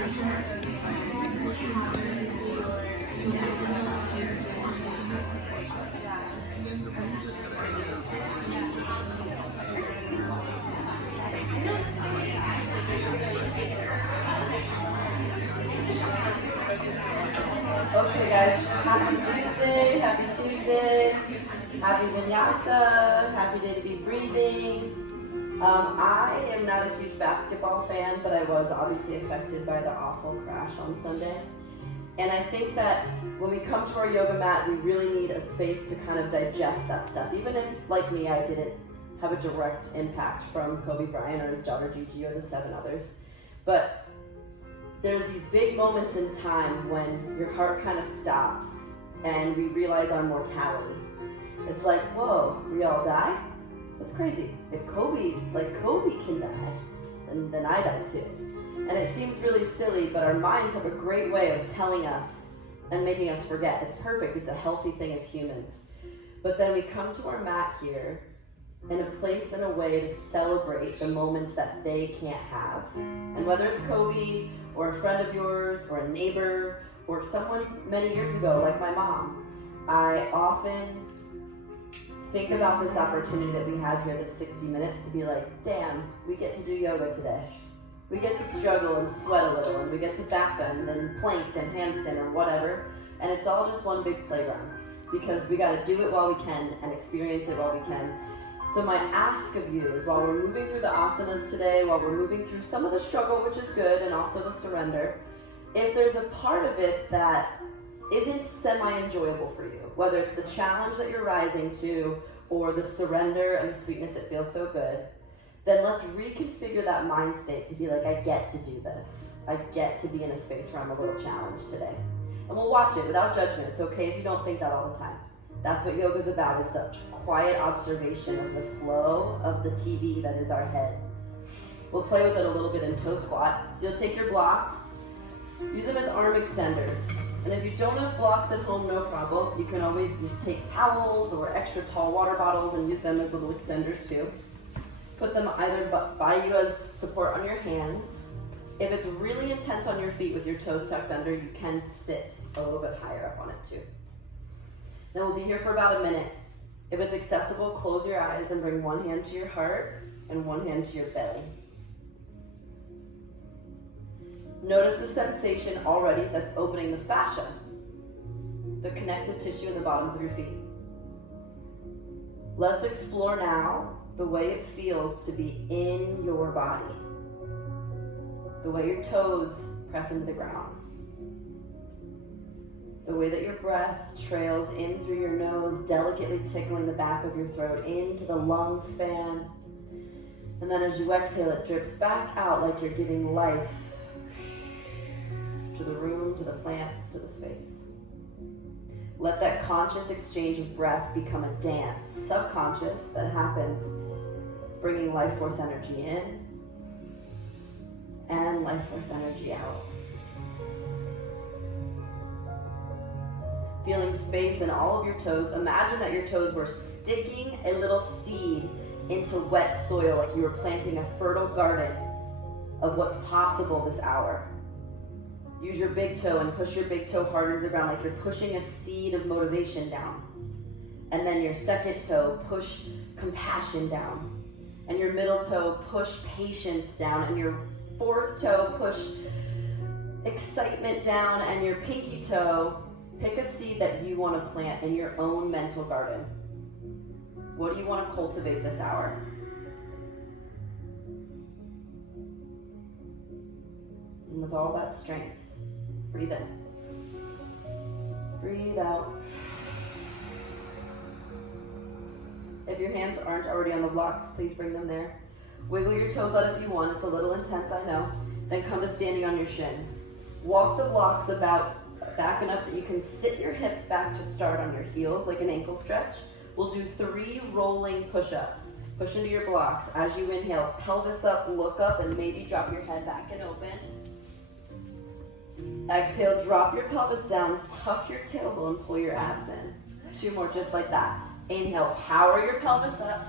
Okay guys, happy Tuesday, happy Vinyasa, happy day to be breathing. I am not a huge basketball fan, but I was obviously affected by the awful crash on Sunday. And I think that when we come to our yoga mat, we really need a space to kind of digest that stuff. Even if, like me, I didn't have a direct impact from Kobe Bryant or his daughter Gigi or the 7 others. But there's these big moments in time when your heart kind of stops and we realize our mortality. It's like, whoa, we all die? That's crazy. If Kobe can die, then I die too. And it seems really silly, but our minds have a great way of telling us and making us forget. It's perfect. It's a healthy thing as humans. But then we come to our mat here in a place and a way to celebrate the moments that they can't have. And whether it's Kobe or a friend of yours or a neighbor or someone many years ago like my mom, I often think about this opportunity that we have here, this 60 minutes, to be like, damn, we get to do yoga today. We get to struggle and sweat a little, and we get to backbend and plank and handstand or whatever, and it's all just one big playground because we got to do it while we can and experience it while we can. So my ask of you is, while we're moving through the asanas today, while we're moving through some of the struggle, which is good, and also the surrender, if there's a part of it that isn't semi-enjoyable for you, whether it's the challenge that you're rising to or the surrender and the sweetness that feels so good, then let's reconfigure that mind state to be like, I get to do this. I get to be in a space where I'm a little challenged today. And we'll watch it without judgment. It's okay if you don't think that all the time. That's what yoga's about, is the quiet observation of the flow of the TV that is our head. We'll play with it a little bit in toe squat. So you'll take your blocks, use them as arm extenders. And if you don't have blocks at home, no problem. You can always take towels or extra tall water bottles and use them as little extenders too. Put them either by you as support on your hands. If it's really intense on your feet with your toes tucked under, you can sit a little bit higher up on it too. Then we'll be here for about a minute. If it's accessible, close your eyes and bring one hand to your heart and one hand to your belly. Notice the sensation already that's opening the fascia, the connective tissue in the bottoms of your feet. Let's explore now the way it feels to be in your body, the way your toes press into the ground, the way that your breath trails in through your nose, delicately tickling the back of your throat into the lung span. And then as you exhale, it drips back out like you're giving life to the room, to the plants, to the space. Let that conscious exchange of breath become a dance, subconscious, that happens, bringing life force energy in and life force energy out. Feeling space in all of your toes. Imagine that your toes were sticking a little seed into wet soil, like you were planting a fertile garden of what's possible this hour. Use your big toe and push your big toe harder to the ground, like you're pushing a seed of motivation down. And then your second toe, push compassion down. And your middle toe, push patience down. And your fourth toe, push excitement down. And your pinky toe, pick a seed that you want to plant in your own mental garden. What do you want to cultivate this hour? And with all that strength, breathe in. Breathe out. If your hands aren't already on the blocks, please bring them there. Wiggle your toes out if you want. It's a little intense, I know. Then come to standing on your shins. Walk the blocks about back enough that you can sit your hips back to start on your heels, like an ankle stretch. We'll do 3 rolling push-ups. Push into your blocks. As you inhale, pelvis up, look up, and maybe drop your head back and open. Exhale, drop your pelvis down, tuck your tailbone, pull your abs in. 2 more just like that. Inhale, power your pelvis up.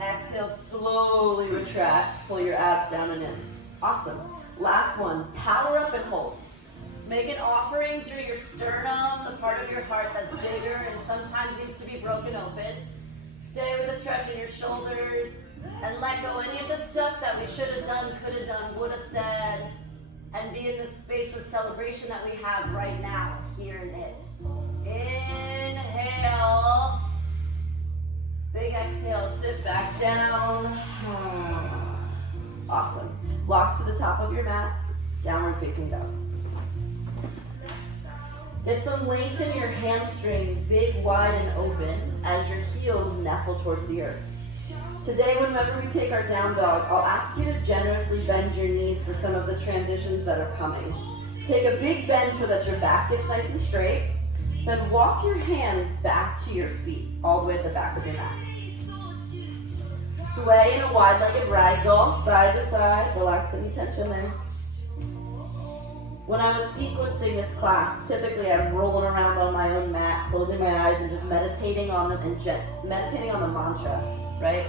Exhale, slowly retract, pull your abs down and in. Awesome. Last one, power up and hold. Make an offering through your sternum, the part of your heart that's bigger and sometimes needs to be broken open. Stay with a stretch in your shoulders and let go any of the stuff that we should have done, could have done, would have said, and be in this space of celebration that we have right now, here and it. Inhale. Big exhale, sit back down. Awesome. Blocks to the top of your mat, downward facing dog. Get some length in your hamstrings, big, wide, and open, as your heels nestle towards the earth. Today, whenever we take our down dog, I'll ask you to generously bend your knees for some of the transitions that are coming. Take a big bend so that your back gets nice and straight. Then walk your hands back to your feet, all the way at the back of your mat. Sway in a wide-legged ragdoll, side to side. Relax any tension there. When I was sequencing this class, typically I'm rolling around on my own mat, closing my eyes and just meditating on them and meditating on the mantra, right?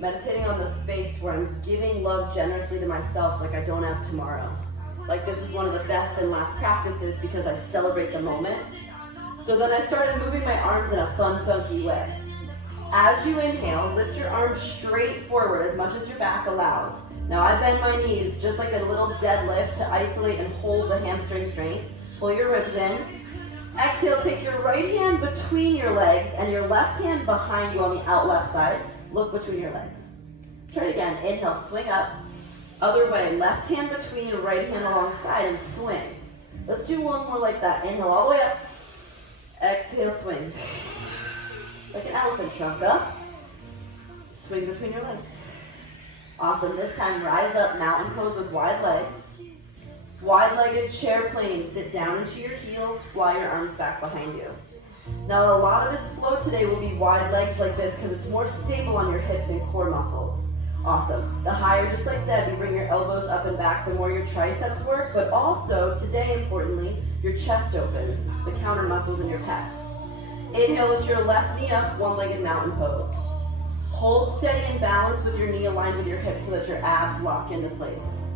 Meditating on the space where I'm giving love generously to myself like I don't have tomorrow. Like this is one of the best and last practices because I celebrate the moment. So then I started moving my arms in a fun, funky way. As you inhale, lift your arms straight forward as much as your back allows. Now I bend my knees just like a little deadlift to isolate and hold the hamstring strength. Pull your ribs in. Exhale, take your right hand between your legs and your left hand behind you on the out left side. Look between your legs. Try it again. Inhale, swing up. Other way, left hand between your right hand alongside and swing. Let's do one more like that. Inhale all the way up. Exhale, swing. Like an elephant trunk up. Swing between your legs. Awesome. This time, rise up, mountain pose with wide legs. Wide-legged chair plane. Sit down into your heels. Fly your arms back behind you. Now, a lot of this flow today will be wide legs like this because it's more stable on your hips and core muscles. Awesome. The higher, just like Deb, you bring your elbows up and back, the more your triceps work, but also, today, importantly, your chest opens, the counter muscles in your pecs. Inhale, lift your left knee up, one-legged mountain pose. Hold steady and balance with your knee aligned with your hips so that your abs lock into place.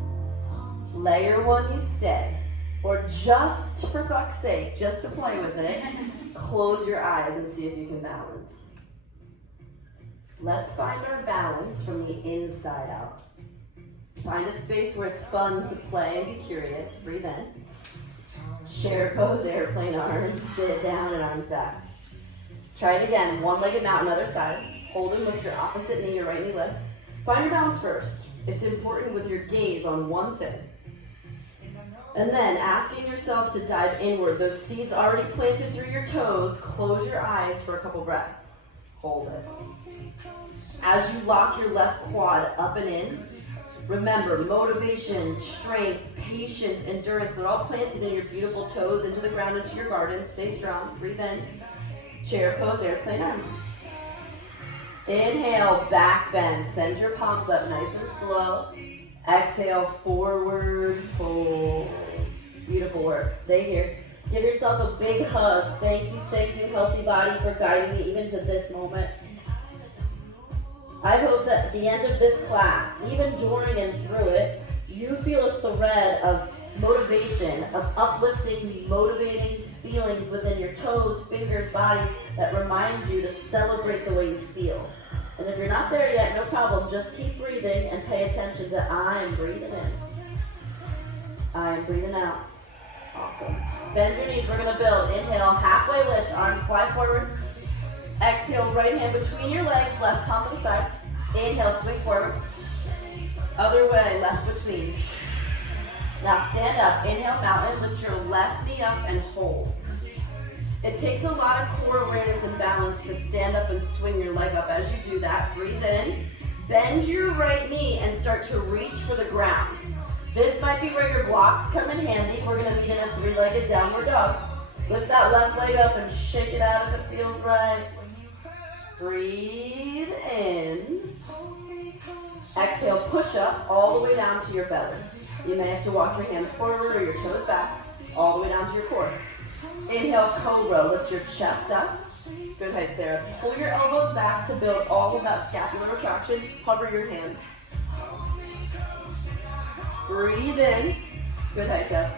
Layer one, you stay. Or just, for fuck's sake, just to play with it, close your eyes and see if you can balance. Let's find our balance from the inside out. Find a space where it's fun to play and be curious. Breathe in. Chair pose, airplane arms, sit down and arms back. Try it again, one-legged mountain, other side. Holding with your opposite knee, your right knee lifts. Find your balance first. It's important with your gaze on one thing. And then asking yourself to dive inward. Those seeds already planted through your toes. Close your eyes for a couple breaths. Hold it. As you lock your left quad up and in, remember, motivation, strength, patience, endurance, they're all planted in your beautiful toes into the ground, into your garden. Stay strong. Breathe in. Chair pose, airplane arms. Inhale, back bend. Send your palms up nice and slow. Exhale, forward fold. Beautiful work. Stay here. Give yourself a big hug. Thank you, healthy body, for guiding me even to this moment. I hope that at the end of this class, even during and through it, you feel a thread of motivation, of uplifting, motivating feelings within your toes, fingers, body that reminds you to celebrate the way you feel. And if you're not there yet, no problem. Just keep breathing and pay attention to I am breathing in. I am breathing out. Awesome. Bend your knees. We're going to build. Inhale, halfway lift. Arms fly forward. Exhale, right hand between your legs. Left palm to the side. Inhale, swing forward. Other way, left between. Now stand up. Inhale, mountain. Lift your left knee up and hold. It takes a lot of core awareness and balance to stand up and swing your leg up. As you do that, breathe in, bend your right knee and start to reach for the ground. This might be where your blocks come in handy. We're going to be in a three-legged downward dog. Lift that left leg up and shake it out if it feels right. Breathe in. Exhale, push up all the way down to your belly. You may have to walk your hands forward or your toes back, all the way down to your core. Inhale, cobra. Lift your chest up. Good height, Sarah. Pull your elbows back to build all of that scapular retraction. Hover your hands. Breathe in. Good hike up.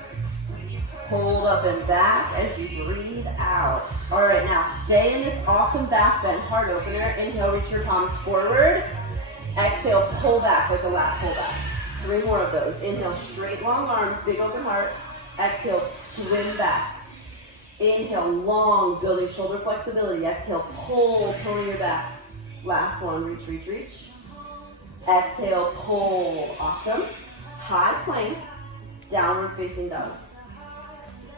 Hold up and back as you breathe out. All right, now stay in this awesome back bend, heart opener. Inhale, reach your palms forward. Exhale, pull back like a lat pull back. 3 more of those. Inhale, straight long arms, big open heart. Exhale, swim back. Inhale, long, building shoulder flexibility. Exhale, pull, toning your back. Last one, reach, reach, reach. Exhale, pull. Awesome. High plank, downward facing dog.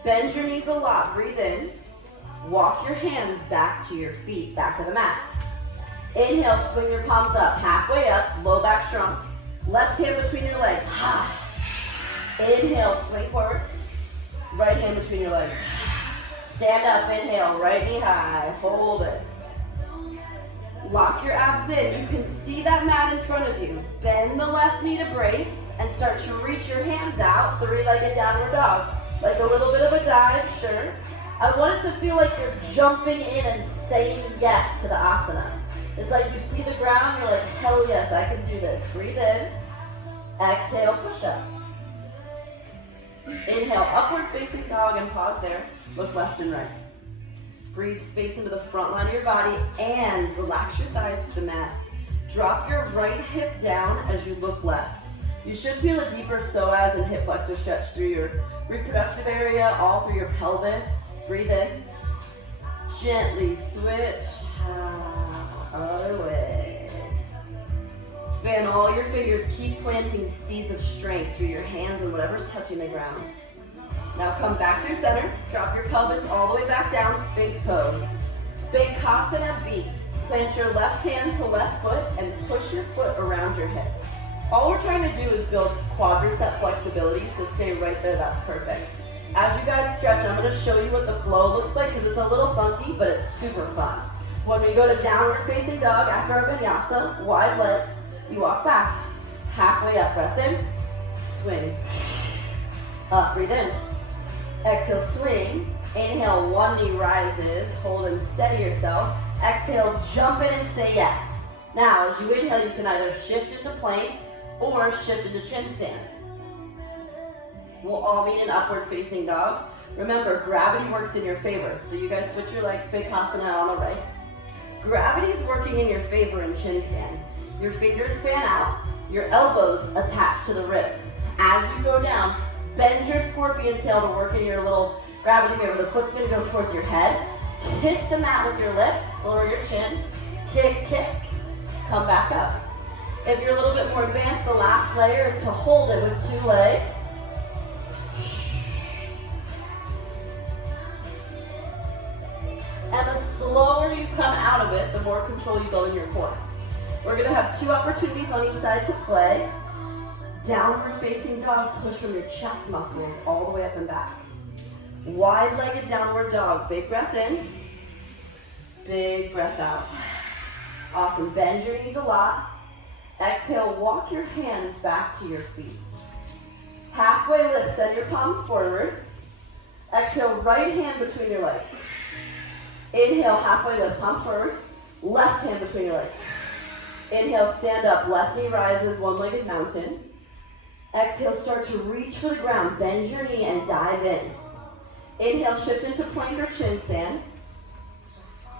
Bend your knees a lot. Breathe in. Walk your hands back to your feet, back to the mat. Inhale, swing your palms up, halfway up, low back strong. Left hand between your legs, high. Inhale, swing forward. Right hand between your legs. Stand up, inhale, right knee high, hold it. Lock your abs in. You can see that mat in front of you. Bend the left knee to brace and start to reach your hands out, 3-legged downward dog. Like a little bit of a dive, sure. I want it to feel like you're jumping in and saying yes to the asana. It's like you see the ground, you're like, hell yes, I can do this. Breathe in. Exhale, push up. Inhale, upward facing dog and pause there. Look left and right. Breathe space into the front line of your body and relax your thighs to the mat. Drop your right hip down as you look left. You should feel a deeper psoas and hip flexor stretch through your reproductive area, all through your pelvis. Breathe in. Gently switch. Other way. Fan all your fingers. Keep planting seeds of strength through your hands and whatever's touching the ground. Now come back through center. Drop your pelvis all the way back down. Sphinx pose. Vinyasa beat. Plant your left hand to left foot and push your foot around your hip. All we're trying to do is build quadricep flexibility, so stay right there, that's perfect. As you guys stretch, I'm gonna show you what the flow looks like because it's a little funky, but it's super fun. When we go to downward facing dog after our vinyasa, wide legs, you walk back. Halfway up, breath in, swing. Up, breathe in. Exhale, swing. Inhale, one knee rises, hold and steady yourself. Exhale, jump in and say yes. Now, as you inhale, you can either shift into plank or shift into chin stand. We'll all meet in upward facing dog. Remember, gravity works in your favor. So you guys switch your legs, Vinyasa on the right. Gravity's working in your favor in chin stand. Your fingers fan out, your elbows attach to the ribs. As you go down, bend your scorpion tail to work in your little gravity favor. The foot's gonna go towards your head. Kiss the mat with your lips, lower your chin. Kick, kick, come back up. If you're a little bit more advanced, the last layer is to hold it with 2 legs. And the slower you come out of it, the more control you build in your core. We're gonna have 2 opportunities on each side to play. Downward facing dog, push from your chest muscles all the way up and back. Wide-legged downward dog, big breath in, big breath out. Awesome, bend your knees a lot. Exhale, walk your hands back to your feet. Halfway lift, send your palms forward. Exhale, right hand between your legs. Inhale, halfway lift, palms forward. Left hand between your legs. Inhale, stand up, left knee rises, one-legged mountain. Exhale, start to reach for the ground. Bend your knee and dive in. Inhale, shift into plank or chin stand.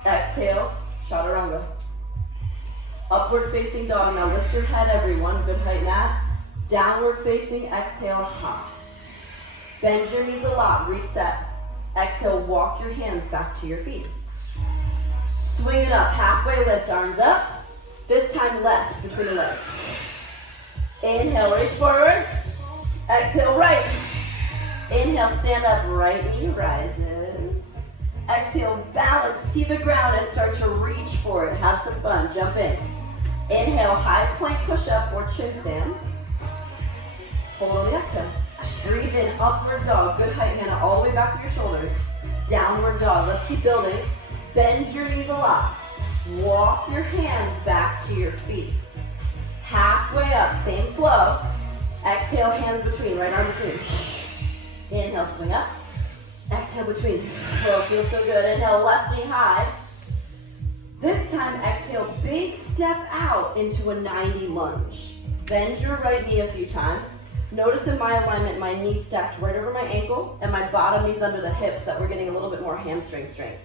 Exhale, chaturanga. Upward facing dog. Now lift your head, everyone. Good height mat. Downward facing, exhale, hop. Bend your knees a lot, reset. Exhale, walk your hands back to your feet. Swing it up, halfway lift, arms up. This time left between the legs. Inhale, reach forward. Exhale, right. Inhale, stand up, right knee rises. Exhale, balance, see the ground and start to reach for it. Have some fun, jump in. Inhale, high plank push-up or chin stand. Hold on the exhale. Breathe in, upward dog, good height, Hannah, all the way back to your shoulders. Downward dog, let's keep building. Bend your knees a lot. Walk your hands back to your feet. Halfway up, same flow. Exhale, hands between, right arm between. Inhale, swing up. Exhale, between. Oh, feels so good. Inhale, left knee high. This time, exhale, big step out into a 90 lunge. Bend your right knee a few times. Notice in my alignment, my knees stacked right over my ankle and my bottom knees under the hips, that we're getting a little bit more hamstring strength.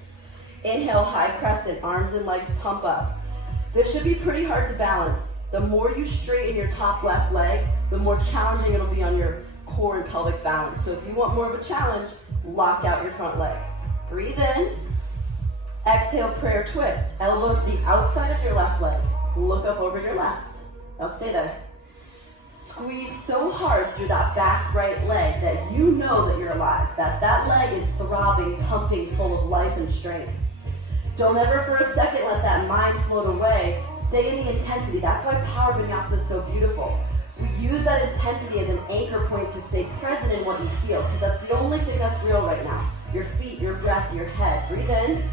Inhale, high crescent, arms and legs pump up. This should be pretty hard to balance. The more you straighten your top left leg, the more challenging it'll be on your core and pelvic balance. So if you want more of a challenge, lock out your front leg. Breathe in. Exhale, prayer twist. Elbow to the outside of your left leg. Look up over your left. Now stay there. Squeeze so hard through that back right leg that you know that you're alive, that that leg is throbbing, pumping, full of life and strength. Don't ever for a second let that mind float away. Stay in the intensity. That's why Power Vinyasa is so beautiful. We use that intensity as an anchor point to stay present in what you feel, because that's the only thing that's real right now. Your feet, your breath, your head. Breathe in.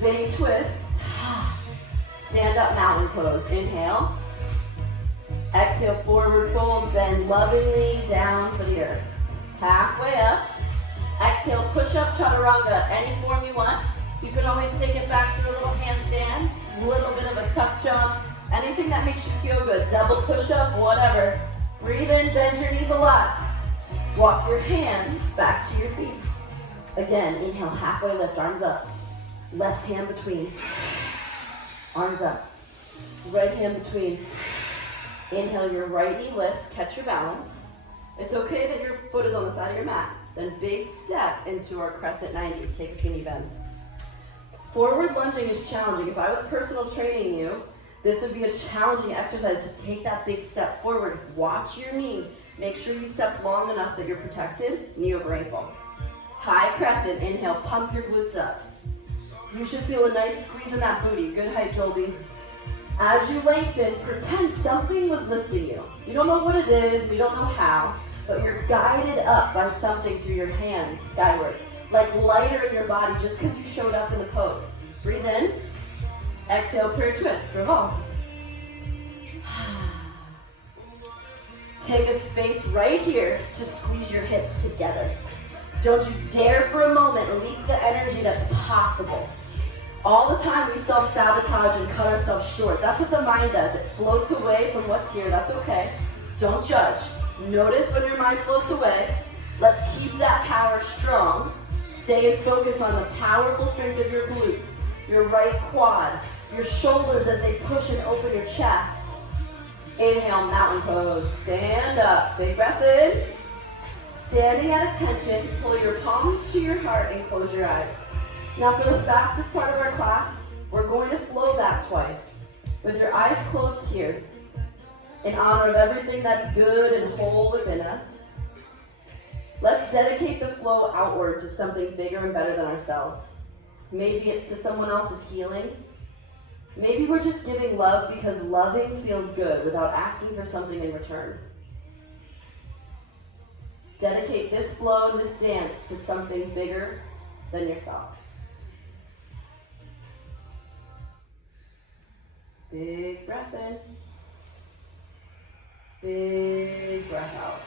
Big twist. Stand up mountain pose. Inhale. Exhale, forward fold, bend lovingly down to the earth. Halfway up. Exhale, push up chaturanga, any form you want. You can always take it back through a little handstand, a little bit of a tuck jump, anything that makes you feel good. Double push up, whatever. Breathe in, bend your knees a lot. Walk your hands back to your feet. Again, inhale, halfway lift, arms up. Left hand between. Arms up. Right hand between. Inhale, your right knee lifts, catch your balance. It's okay that your foot is on the side of your mat. Then big step into our Crescent 90. Take a few knee bends. Forward lunging is challenging. If I was personal training you, this would be a challenging exercise to take that big step forward. Watch your knee. Make sure you step long enough that you're protected, knee over ankle. High crescent, inhale, pump your glutes up. You should feel a nice squeeze in that booty. Good height, Jolie. As you lengthen, pretend something was lifting you. You don't know what it is, we don't know how, but you're guided up by something through your hands skyward. Like lighter in your body just because you showed up in the pose. Breathe in. Exhale, prayer twist. Revolve. Take a space right here to squeeze your hips together. Don't you dare for a moment leak the energy that's possible. All the time we self-sabotage and cut ourselves short. That's what the mind does. It floats away from what's here. That's okay. Don't judge. Notice when your mind floats away. Let's keep that power strong. Stay and focus on the powerful strength of your glutes, your right quad, your shoulders as they push and open your chest. Inhale, mountain pose. Stand up. Big breath in. Standing at attention, pull your palms to your heart and close your eyes. Now for the fastest part of our class, we're going to flow back twice. With your eyes closed here, in honor of everything that's good and whole within us, let's dedicate the flow outward to something bigger and better than ourselves. Maybe it's to someone else's healing. Maybe we're just giving love because loving feels good without asking for something in return. Dedicate this flow and this dance to something bigger than yourself. Big breath in. Big breath out.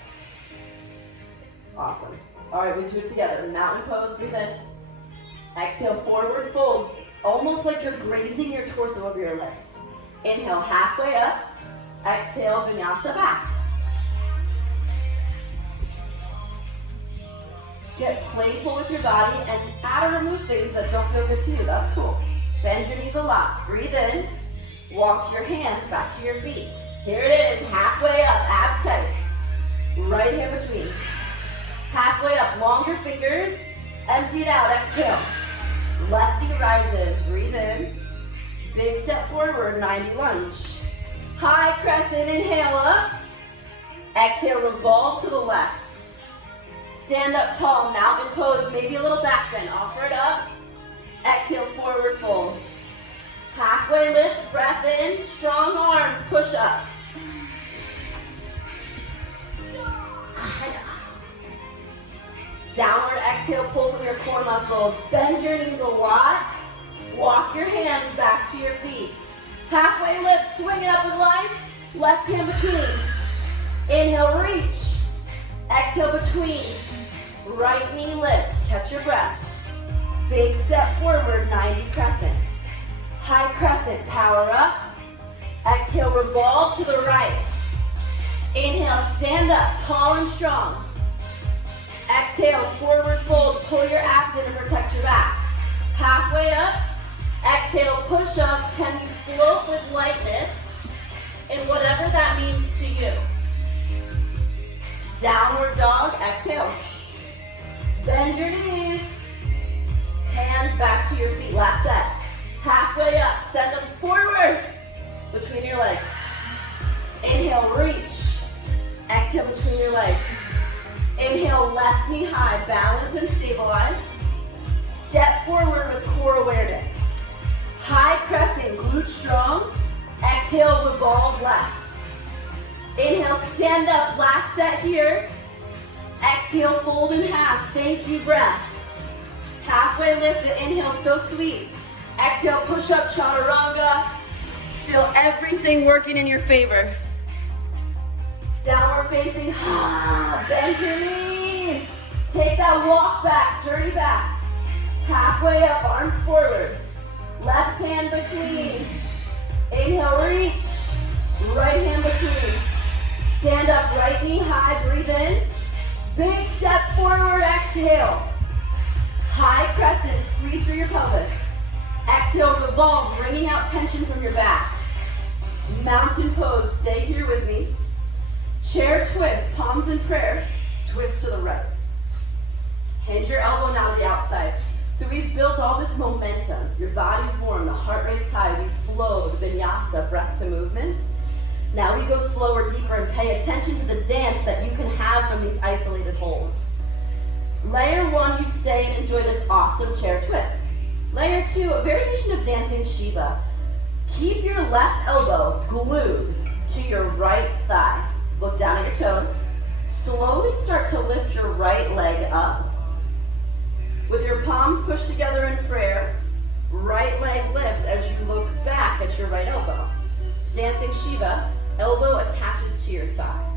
Awesome. All right, we do it together. Mountain pose, breathe in. Exhale, forward fold. Almost like you're grazing your torso over your legs. Inhale, halfway up. Exhale, Vinyasa back. Get playful with your body and add or remove things that don't feel good to you. That's cool. Bend your knees a lot. Breathe in. Walk your hands back to your feet. Here it is, halfway up, abs tight. Right hand between. Halfway up, longer fingers. Empty it out, exhale. Left knee rises, breathe in. Big step forward, 90 lunge. High crescent, inhale up. Exhale, revolve to the left. Stand up tall, mountain pose, maybe a little back bend. Offer it up. Exhale, forward fold. Halfway lift, breath in, strong arms, push up. Downward exhale, pull from your core muscles. Bend your knees a lot. Walk your hands back to your feet. Halfway lift, swing it up with life. Left hand between. Inhale, reach. Exhale, between. Right knee lifts, catch your breath. Big step forward, 90 crescent. High crescent, power up. Exhale, revolve to the right. Inhale, stand up, tall and strong. Exhale, forward fold, pull your abs in and protect your back. Halfway up, exhale, push up. Can you float with lightness in whatever that means to you? Downward dog, exhale. Bend your knees, hands back to your feet, last set. Halfway up, send them forward between your legs. Inhale, reach. Exhale, between your legs. Inhale, left knee high, balance and stabilize. Step forward with core awareness. High crescent, glute strong. Exhale, revolve left. Inhale, stand up, last set here. Exhale, fold in half, thank you, breath. Halfway lift, the inhale, so sweet. Exhale, push up, chaturanga. Feel everything working in your favor. Downward facing, bend your knees. Take that walk back, journey back. Halfway up, arms forward. Left hand between. Inhale, reach. Right hand between. Stand up, right knee high, breathe in. Big step forward, exhale. High crescent, squeeze through your pelvis. Exhale, revolve, bringing out tension from your back. Mountain pose, stay here with me. Chair twist, palms in prayer, twist to the right. Hinge your elbow now to the outside. So we've built all this momentum. Your body's warm, the heart rate's high, we flowed, vinyasa, breath to movement. Now we go slower, deeper, and pay attention to the dance that you can have from these isolated holds. Layer one, you stay and enjoy this awesome chair twist. Layer two, a variation of dancing Shiva. Keep your left elbow glued to your right thigh. Look down at your toes. Slowly start to lift your right leg up. With your palms pushed together in prayer, right leg lifts as you look back at your right elbow. Dancing Shiva, elbow attaches to your thigh.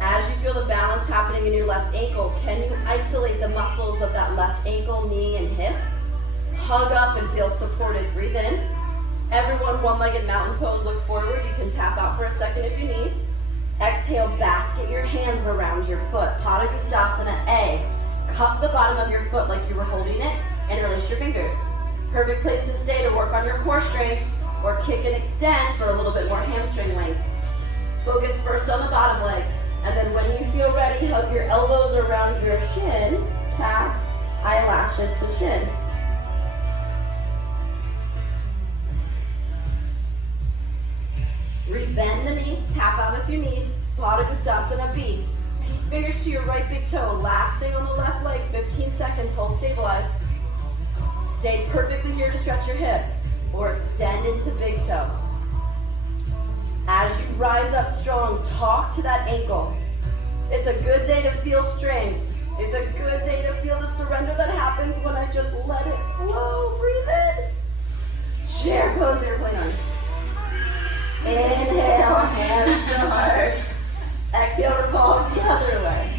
As you feel the balance happening in your left ankle, can you isolate the muscles of that left ankle, knee, and hip? Hug up and feel supported. Breathe in. Everyone, one-legged mountain pose. Look forward. You can tap out for a second if you need. Exhale, basket your hands around your foot. Padagustasana A. Cup the bottom of your foot like you were holding it and release your fingers. Perfect place to stay to work on your core strength or kick and extend for a little bit more hamstring length. Focus first on the bottom leg, and then when you feel ready, hug your elbows around your shin, calf, eyelashes to shin. Rebend the knee, tap out if you need. Padagustasana B. Peace fingers to your right big toe. Last thing on the left leg, 15 seconds, hold stabilize. Stay perfectly here to stretch your hip or extend into big toe. As you rise up strong, talk to that ankle. It's a good day to feel strength. It's a good day to feel the surrender that happens when I just let it flow. Breathe in. Chair pose, airplane arms. Inhale, hands to heart. Exhale, revolve the other way.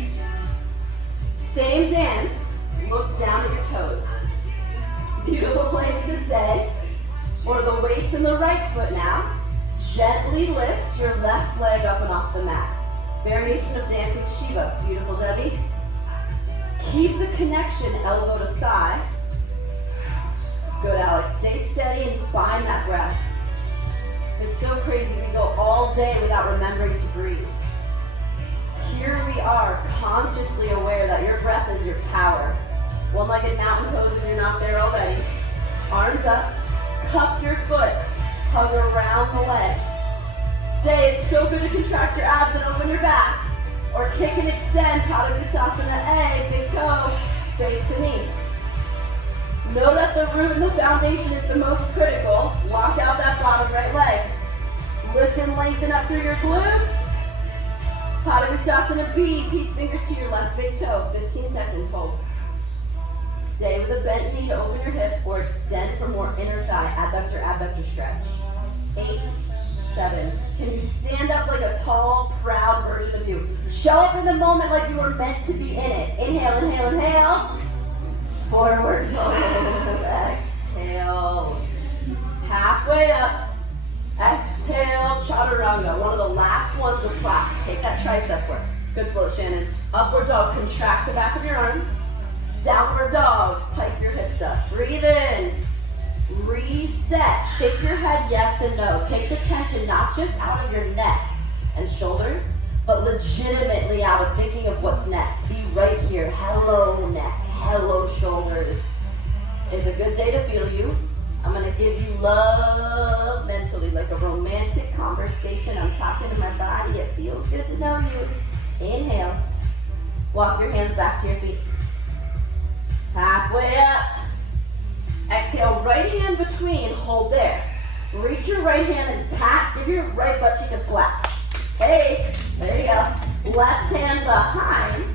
Same dance, look down at your toes. Beautiful place to stay. Or the weights in the right foot now. Gently lift your left leg up and off the mat. Variation of dancing Shiva. Beautiful, Debbie. Keep the connection elbow to thigh. Good, Alex. Stay steady and find that breath. It's so crazy. We go all day without remembering to breathe. Here we are, consciously aware that your breath is your power. One-legged mountain pose if you're not there already. Arms up, cup your foot, hug around the leg. Stay, it's so good to contract your abs and open your back. Or kick and extend, Padagustasana A, big toe, face to knee. Know that the root and the foundation is the most critical. Lock out that bottom right leg. Lift and lengthen up through your glutes. Padagustasana B, peace fingers to your left big toe, 15 seconds, hold. Stay with a bent knee to open your hip or extend for more inner thigh, adductor stretch. 8, 7. Can you stand up like a tall, proud version of you? Show up in the moment like you were meant to be in it. Inhale, inhale, inhale. Forward fold. Exhale. Halfway up. Exhale. chaturanga, one of the last ones of class. Take that tricep work. Good flow, Shannon. Upward dog, contract the back of your arms. Downward dog, pike your hips up. Breathe in. Reset. Shake your head yes and no. Take the tension not just out of your neck and shoulders, but legitimately out of thinking of what's next. Be right here. Hello neck, hello shoulders. It's a good day to feel you. I'm gonna give you love mentally, like a romantic conversation. I'm talking to my body. It feels good to know you. Inhale. Walk your hands back to your feet. Halfway up. Exhale, right hand between, hold there. Reach your right hand and pat, give your right butt cheek a slap. Hey, there you go. Left hand behind,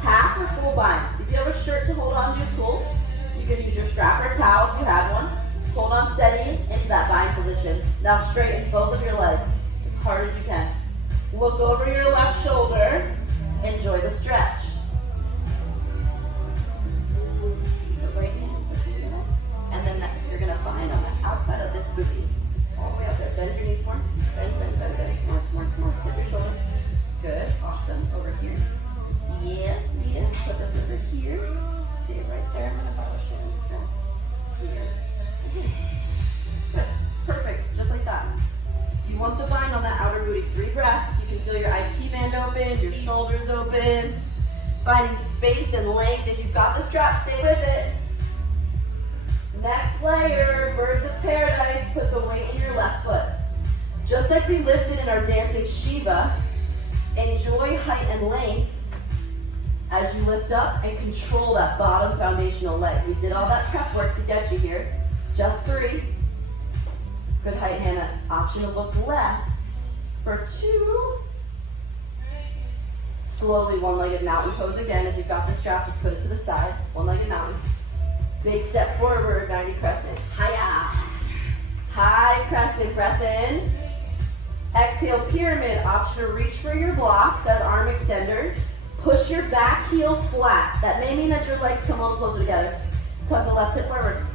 half or full bind. If you have a shirt to hold on to, cool. You can use your strap or towel if you have one. Hold on steady into that bind position. Now straighten both of your legs as hard as you can. Look over your left shoulder. Enjoy the stretch. The right hand between your legs. And then you're going to bind on the outside of this booty. All the way up there. Bend your knees more. Bend, bend, bend, bend. More. Tip your shoulder. Good. Awesome. Over here. Yeah. Put this over here. Stay right there. I'm going to follow Shannon's strap. Here. Good. Perfect. Just like that. You want the bind on that outer booty. 3 breaths. You can feel your IT band open, your shoulders open. Finding space and length. If you've got the strap, stay with it. Next layer, birds of paradise. Put the weight in your left foot. Just like we lifted in our dancing Shiva, enjoy height and length as you lift up and control that bottom foundational leg. We did all that prep work to get you here. Just 3. Good height, Hannah. Option to look left for 2. Slowly, one-legged mountain pose again. If you've got the strap, just put it to the side. One-legged mountain. Big step forward, 90 crescent. Hiya. High crescent, breath in. Exhale, pyramid. Option to reach for your blocks as arm extenders. Push your back heel flat. That may mean that your legs come a little closer together. Tug the left hip forward.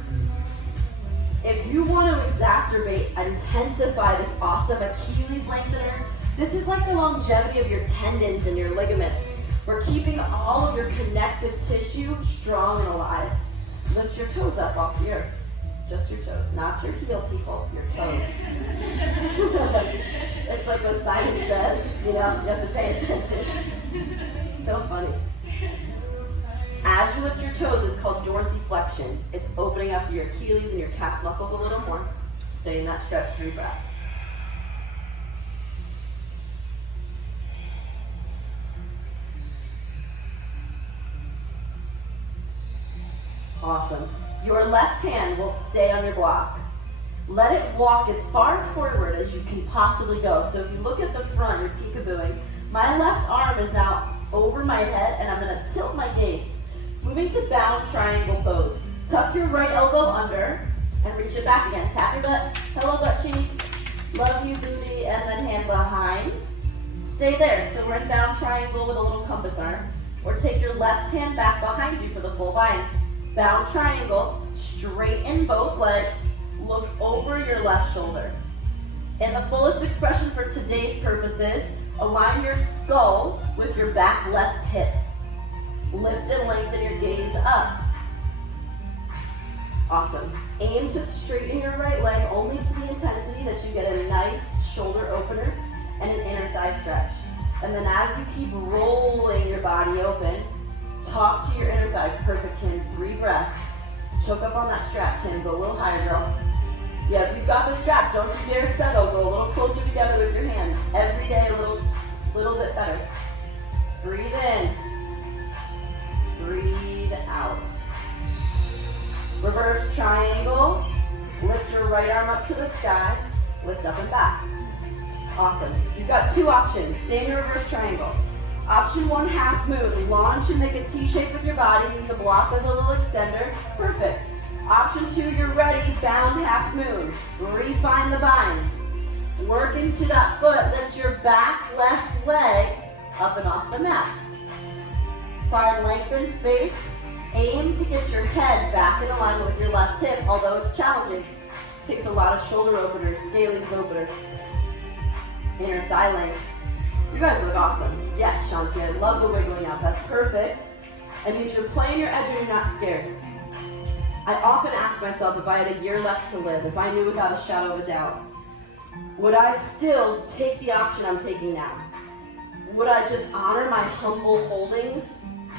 If you want to exacerbate, intensify this awesome Achilles lengthener, this is like the longevity of your tendons and your ligaments. We're keeping all of your connective tissue strong and alive. Lift your toes up off the earth. Just your toes, not your heel, people, your toes. It's like what Simon says, you have to pay attention. It's so funny. As you lift your toes, it's called dorsiflexion. It's opening up your Achilles and your calf muscles a little more. Stay in that stretch, 3 breaths. Awesome. Your left hand will stay on your block. Let it walk as far forward as you can possibly go. So if you look at the front, you're peekabooing. My left arm is now over my head, and I'm going to tilt my gaze. Moving to bound triangle pose. Tuck your right elbow under and reach it back again. Tap your butt. Hello, butt cheek. Love you, booty. And then hand behind. Stay there. So we're in bound triangle with a little compass arm. Or take your left hand back behind you for the full bind. Bound triangle. Straighten both legs. Look over your left shoulder. In the fullest expression for today's purposes, align your skull with your back left hip. Lift and lengthen your gaze up. Awesome. Aim to straighten your right leg only to the intensity that you get a nice shoulder opener and an inner thigh stretch. And then as you keep rolling your body open, talk to your inner thighs. Perfect, Kim. 3 breaths. Choke up on that strap, Kim. Go a little higher, girl. Yeah, if you've got the strap, don't you dare settle. Go a little closer together with your hands. Every day a little bit better. Breathe in. Breathe out. Reverse triangle. Lift your right arm up to the sky. Lift up and back. Awesome. You've got 2 options. Stay in your reverse triangle. Option 1, half moon. Launch and make a T shape with your body. Use the block as a little extender. Perfect. Option 2, you're ready. Bound half moon. Refine the bind. Work into that foot. Lift your back left leg up and off the mat. Find length and space. Aim to get your head back in alignment with your left hip, although it's challenging. It takes a lot of shoulder openers, scalings openers. Inner thigh length. You guys look awesome. Yes, Shanti, I love the wiggling out. That's perfect. It means you're playing your edge and you're not scared. I often ask myself if I had a year left to live, if I knew without a shadow of a doubt, would I still take the option I'm taking now? Would I just honor my humble holdings?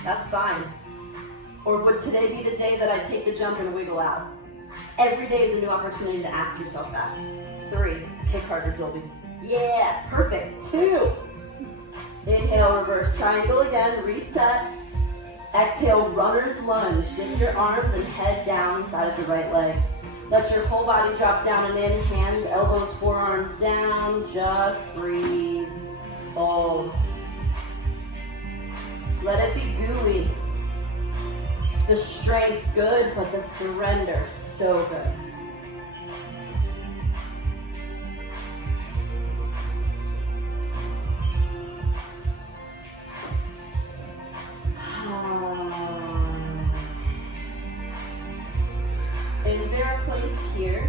That's fine. Or would today be the day that I take the jump and wiggle out? Every day is a new opportunity to ask yourself that. 3, kick harder, Joby. Yeah, perfect. 2, inhale, reverse triangle again, reset. Exhale, runner's lunge. Dip your arms and head down inside of the right leg. Let your whole body drop down and in. Hands, elbows, forearms down. Just breathe. Fold. Let it be gooey. The strength, good, but the surrender, so good. Is there a place here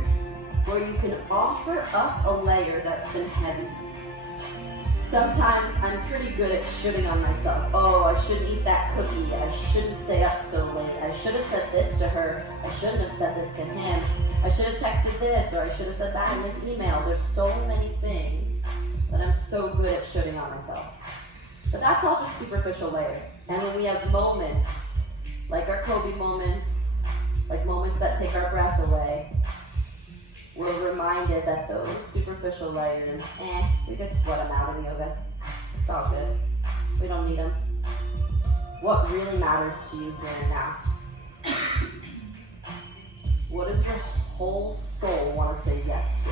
where you can offer up a layer that's been heavy? Sometimes I'm pretty good at shooting on myself. Oh, I shouldn't eat that cookie. I shouldn't stay up so late. I should have said this to her. I shouldn't have said this to him. I should have texted this, or I should have said that in this email. There's so many things that I'm so good at shooting on myself. But that's all just superficial layer. And when we have moments, like our Kobe moments, like moments that take our breath away, we're reminded that those superficial layers, we can sweat them out in yoga. It's all good. We don't need them. What really matters to you here and now? What does your whole soul want to say yes to?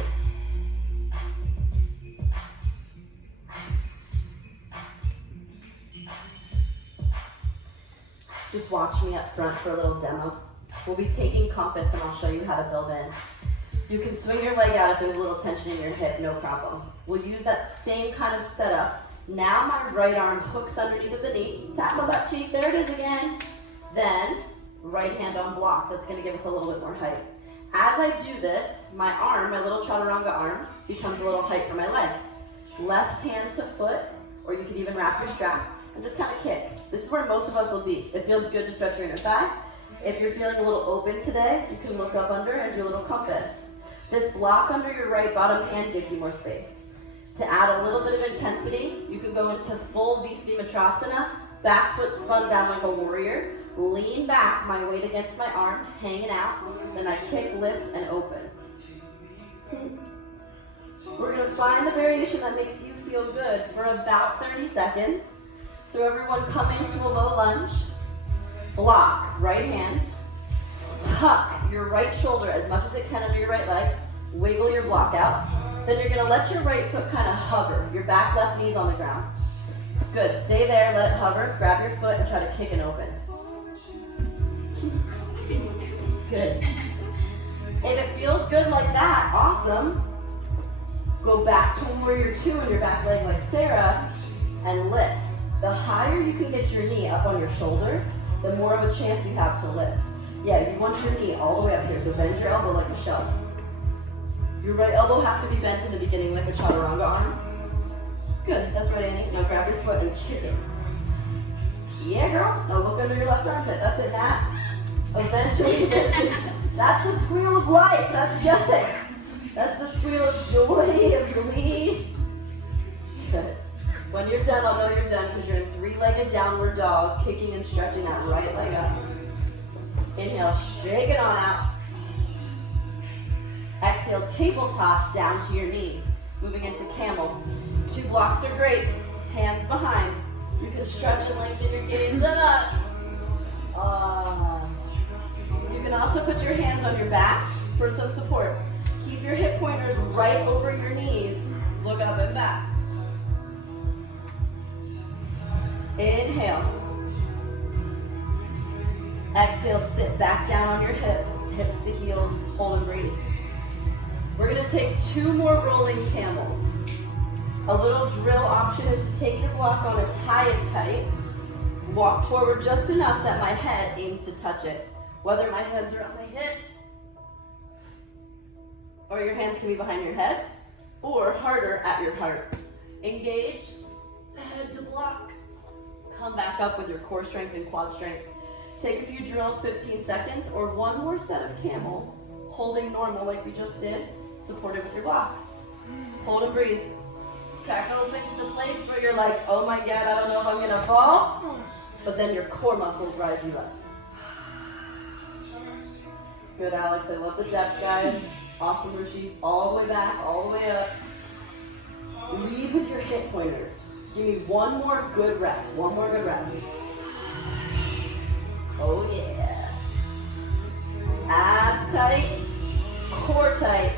Just watch me up front for a little demo. We'll be taking compass and I'll show you how to build in. You can swing your leg out if there's a little tension in your hip, no problem. We'll use that same kind of setup. Now my right arm hooks underneath of the knee. Tap my butt cheek, there it is again. Then, right hand on block. That's gonna give us a little bit more height. As I do this, my arm, my little chaturanga arm, becomes a little height for my leg. Left hand to foot, or you can even wrap your strap and just kind of kick. This is where most of us will be. It feels good to stretch your inner thigh. If you're feeling a little open today, you can look up under and do a little compass. This block under your right bottom hand gives you more space. To add a little bit of intensity, you can go into full Vinyasa, back foot spun down like a warrior, lean back, my weight against my arm, hanging out, then I kick, lift, and open. We're gonna find the variation that makes you feel good for about 30 seconds. So everyone come into a low lunge, block, right hand, tuck your right shoulder as much as it can under your right leg, wiggle your block out. Then you're gonna let your right foot kind of hover, your back left knee's on the ground. Good, stay there, let it hover, grab your foot and try to kick and open. Good. If it feels good like that, awesome. Go back to warrior 2 on your back leg like Sarah and lift. The higher you can get your knee up on your shoulder, the more of a chance you have to lift. Yeah, you want your knee all the way up here, so bend your elbow like a shelf. Your right elbow has to be bent in the beginning like a chaturanga arm. Good, that's right, Annie. Now grab your foot and kick it. Yeah, girl. Now look under your left armpit. That's it, Nat. Eventually, that's the squeal of life. That's good. That's the squeal of joy, of glee. Good. When you're done, I'll know you're done because you're in 3-legged downward dog, kicking and stretching that right leg up. Inhale, shake it on out. Exhale, tabletop down to your knees. Moving into camel. 2 blocks are great. Hands behind. You can stretch and lengthen your gaze up. You can also put your hands on your back for some support. Keep your hip pointers right over your knees. Look up and back. Inhale. Exhale, sit back down on your hips. Hips to heels, hold and breathe. We're gonna take 2 more rolling camels. A little drill option is to take your block on its highest height. Walk forward just enough that my head aims to touch it. Whether my hands are on my hips, or your hands can be behind your head, or harder at your heart. Engage, head to block. Come back up with your core strength and quad strength. Take a few drills, 15 seconds, or one more set of camel, holding normal like we just did, supported with your blocks. Hold and breathe. Crack open to the place where you're like, oh my God, I don't know if I'm gonna fall, but then your core muscles rise you up. Good, Alex, I love the depth, guys. Awesome, Rushi. All the way back, all the way up. Lead with your hip pointers. Give me one more good rep. One more good rep. Oh yeah. Abs tight, core tight,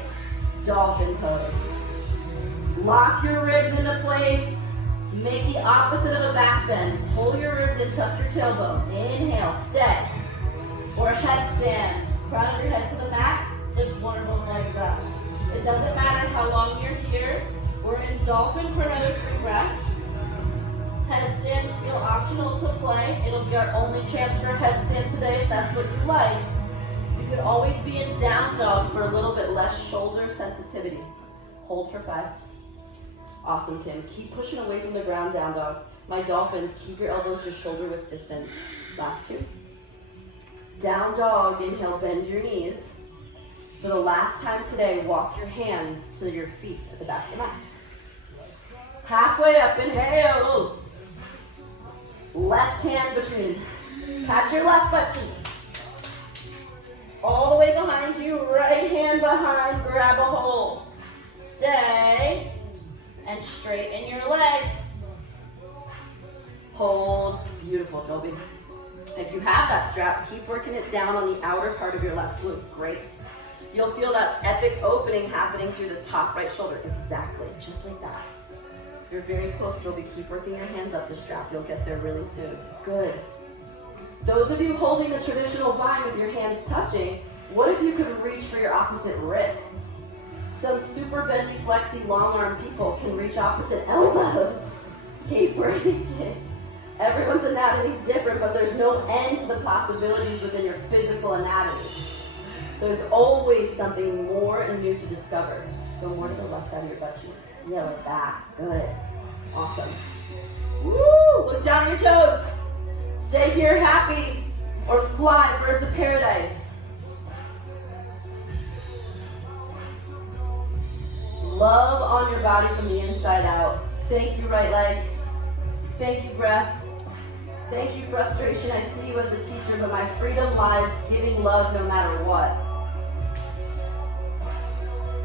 dolphin pose. Lock your ribs into place. Make the opposite of a back bend. Pull your ribs and tuck your tailbone. Inhale, stay. Or headstand. Crown your head to the mat. Lift one or both legs up. It doesn't matter how long you're here. We're in dolphin for another 3 breaths. Headstand feel optional to play. It'll be our only chance for a headstand today if that's what you like. You could always be in down dog for a little bit less shoulder sensitivity. Hold for 5. Awesome, Kim. Keep pushing away from the ground, down dogs. My dolphins, keep your elbows to shoulder width distance. Last 2. Down dog, inhale, bend your knees. For the last time today, walk your hands to your feet at the back of the mat. Halfway up, inhale. Left hand between. Pat your left butt cheek. All the way behind you, right hand behind, grab a hold. Stay, and straighten your legs. Hold, beautiful, Toby. If you have that strap, keep working it down on the outer part of your left glute, great. You'll feel that epic opening happening through the top right shoulder, exactly, just like that. You're very close, Toby, keep working your hands up the strap, you'll get there really soon. Good. Those of you holding the traditional bind with your hands touching, what if you could reach for your opposite wrists? Some super bendy, flexy, long arm people can reach opposite elbows. Keep reaching. Everyone's anatomy is different, but there's no end to the possibilities within your physical anatomy. There's always something more and new to discover. Go more to the left side of your butt cheek. Yeah, like that. Good. Awesome. Woo! Look down at your toes. Stay here happy or fly, birds of paradise. Love on your body from the inside out. Thank you, right leg. Thank you, breath. Thank you, frustration. I see you as a teacher, but my freedom lies giving love no matter what.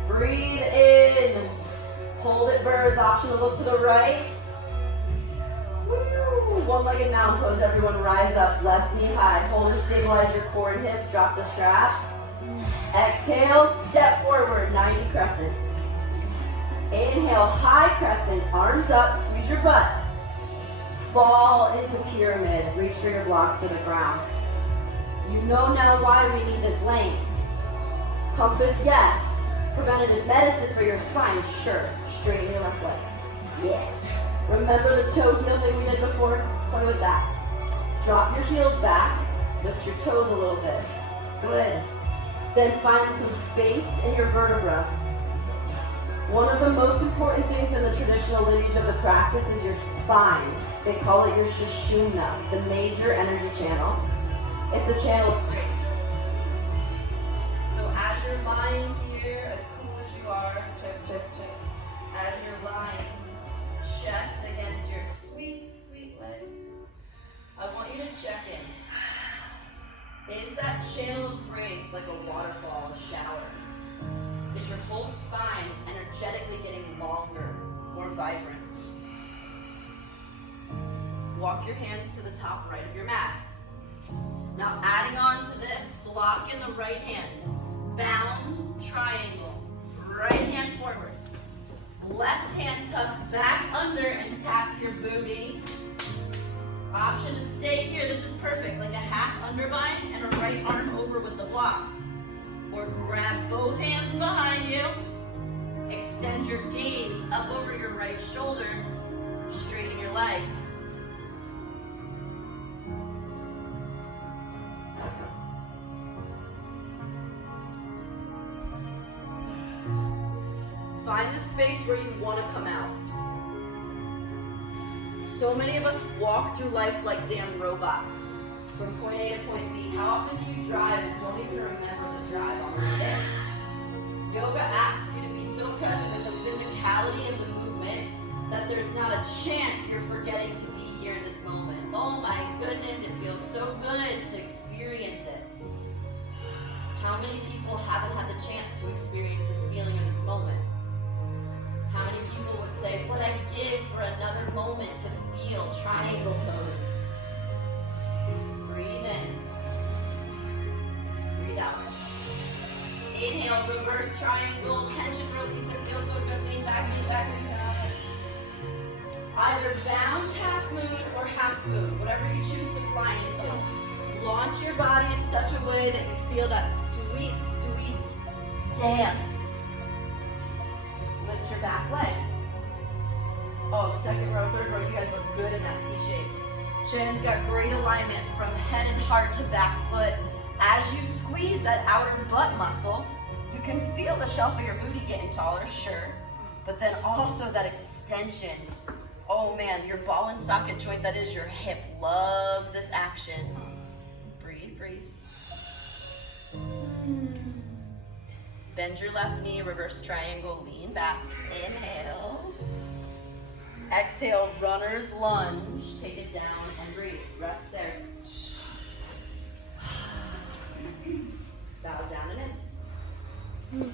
Breathe in. Hold it, birds. Option to look to the right. Woo. One-legged mountain pose. Everyone rise up. Left knee high. Hold and stabilize your core and hips. Drop the strap. Exhale. Step forward. 90 crescent. Inhale. High crescent. Arms up. Squeeze your butt. Fall into pyramid. Reach for your blocks to the ground. You know now why we need this length. Compass, yes. Preventative medicine for your spine, sure. Straighten your left leg. Yeah. Remember the toe heel thing we did before? Play with that. Drop your heels back. Lift your toes a little bit. Good. Then find some space in your vertebra. One of the most important things in the traditional lineage of the practice is your spine. They call it your Sushumna, the major energy channel. It's a channel of grace. So as you're lying here, as cool as you are, check. As you're lying, chest against your sweet, sweet leg, I want you to check in. Is that channel of grace like a waterfall, a shower? Is your whole spine energetically getting longer, more vibrant? Walk your hands to the top right of your mat. Now adding on to this, block in the right hand. Bound triangle. Right hand forward. Left hand tucks back under and taps your booty. Option to stay here. This is perfect. Like a half underbind and a right arm over with the block. Or grab both hands behind you. Extend your gaze up over your right shoulder. Straighten your legs. Find the space where you want to come out. So many of us walk through life like damn robots. From point A to point B. How often do you drive and don't even remember the drive on the day? Yoga asks you to be so present with the physicality of the movement that there's not a chance you're forgetting to be here in this moment. Oh my goodness, it feels so good to experience it. How many people haven't had the chance to experience this feeling in this moment? How many people would say, what I'd give for another moment to feel triangle pose? Breathe in. Breathe out. Inhale, reverse triangle, tension release. It feels so good. Lean back, lean back, lean back. Either bound half moon or half moon, whatever you choose to fly into. Launch your body in such a way that you feel that sweet, sweet dance. Lift your back leg. Oh, second row, third row, you guys look good in that T shape. Shannon's got great alignment from head and heart to back foot. As you squeeze that outer butt muscle, you can feel the shelf of your booty getting taller, sure, but then also that extension. Oh man, your ball and socket joint that is your hip loves this action. Breathe, breathe. Bend your left knee, reverse triangle, lean back. Inhale. Exhale, runner's lunge. Take it down and breathe. Rest there. Bow down and in.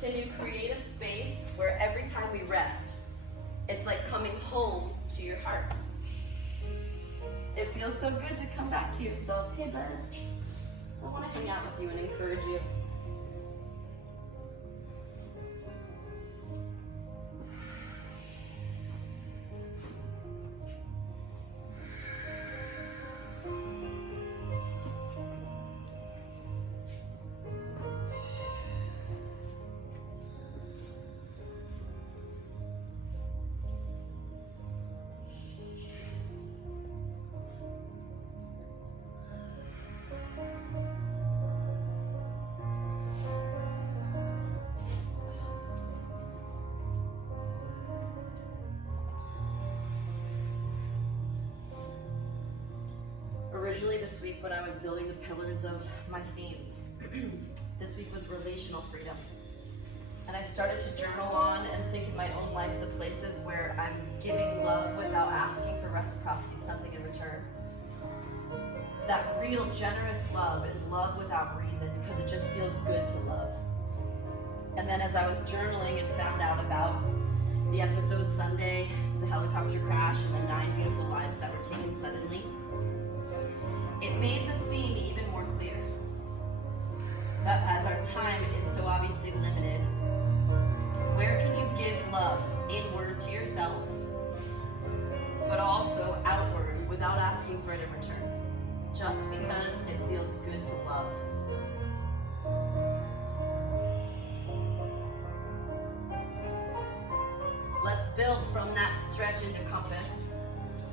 Can you create a space where every time we rest, it's like coming home to your heart? It feels so good to come back to yourself. Hey, bud. I want to hang out with you and encourage you. Originally this week when I was building the pillars of my themes, this week was relational freedom. And I started to journal on and think in my own life the places where I'm giving love without asking for reciprocity, something in return. That real generous love is love without reason because it just feels good to love. And then as I was journaling and found out about the episode Sunday, the helicopter crash, and the 9 beautiful lives that were taken suddenly, it made the theme even more clear. That as our time is so obviously limited, where can you give love inward to yourself, but also outward without asking for it in return, just because it feels good to love? Let's build from that stretch into compass.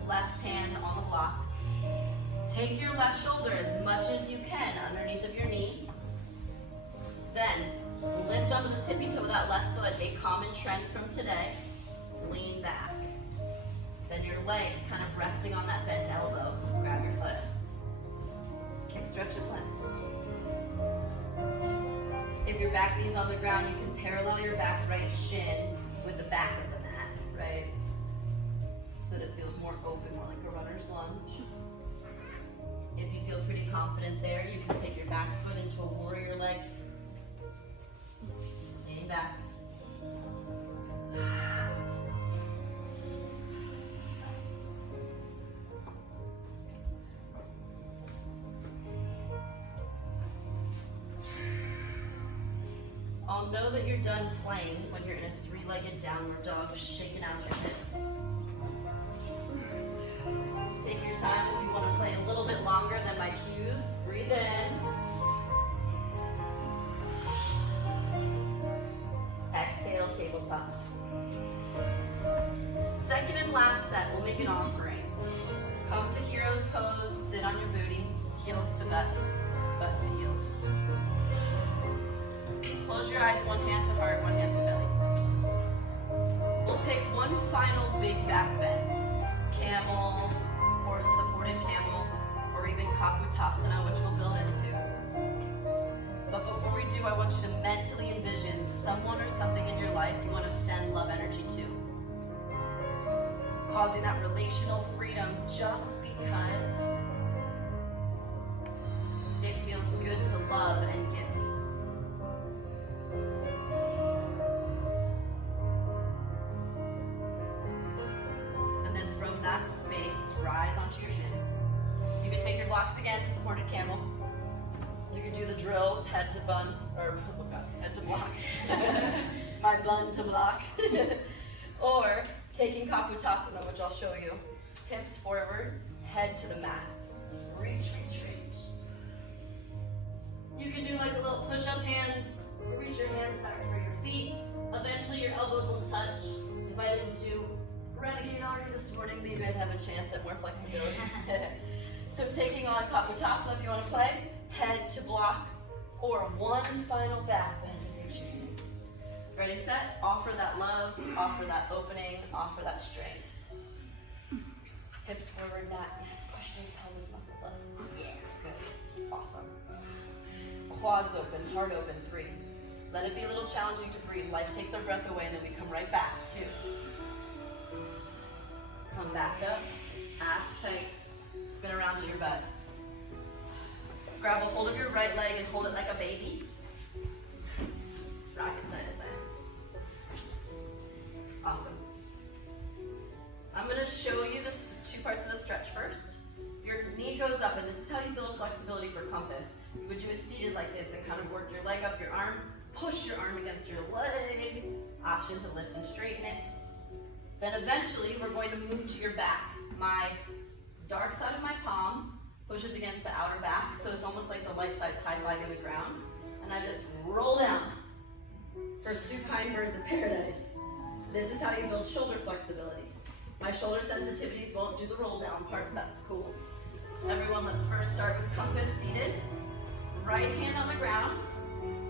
Left hand on the block. Take your left shoulder as much as you can underneath of your knee. Then lift onto the tippy toe of that left foot, a common trend from today. Lean back. Then your legs kind of resting on that bent elbow. Grab your foot. Kick, stretch, and lift. If your back knee's on the ground, you can parallel your back right shin with the back of the mat, right? So that it feels more open, more like a runner's lunge. If you feel pretty confident there, you can take your back foot into a warrior leg. Lean back. I'll know that you're done playing when you're in a 3-legged downward dog, shaking out your hip. Take your time if you want to play a little bit longer than my cues. Breathe in. Exhale, tabletop. Second and last set, we'll make an offering. Come to hero's pose, sit on your booty, heels to butt, butt to heels. Close your eyes, one hand to heart, one hand to belly. We'll take one final big back bend. Camel, or supported camel, or even Kakutasana, which we'll build into. But before we do, I want you to mentally envision someone or something in your life you want to send love energy to. Causing that relational freedom just because it feels good to love and give. And then from that space, rise onto your shins. You can take your blocks again, supported camel. You can do the drills, head to bun, or oh God, head to block. My bun to block. Or taking Kakutasana, which I'll show you. Hips forward, head to the mat. Reach, reach, reach. You can do like a little push-up hands, or reach your hands back for your feet. Eventually your elbows will touch. If I didn't do Renegade already this morning, maybe I'd have a chance at more flexibility. So taking on Kakutasana if you want to play, head to block, or one final back bend if you're choosing. Ready, set, offer that love, offer that opening, offer that strength. Hips forward, mat, push those pelvis muscles up. Yeah, good, awesome. Quads open, heart open, 3. Let it be a little challenging to breathe. Life takes our breath away and then we come right back, 2. Come back up, abs tight, spin around to your butt. Grab a hold of your right leg and hold it like a baby. Rock it side to side. Awesome. I'm going to show you the 2 parts of the stretch first. Your knee goes up, and this is how you build flexibility for compass. You would do it seated like this and kind of work your leg up, your arm, push your arm against your leg. Option to lift and straighten it. Then eventually we're going to move to your back. My dark side of my palm pushes against the outer back, so it's almost like the light side's high-fiving the ground. And I just roll down for supine birds of paradise. This is how you build shoulder flexibility. My shoulder sensitivities won't do the roll down part, that's cool. Everyone, let's first start with compass seated. Right hand on the ground.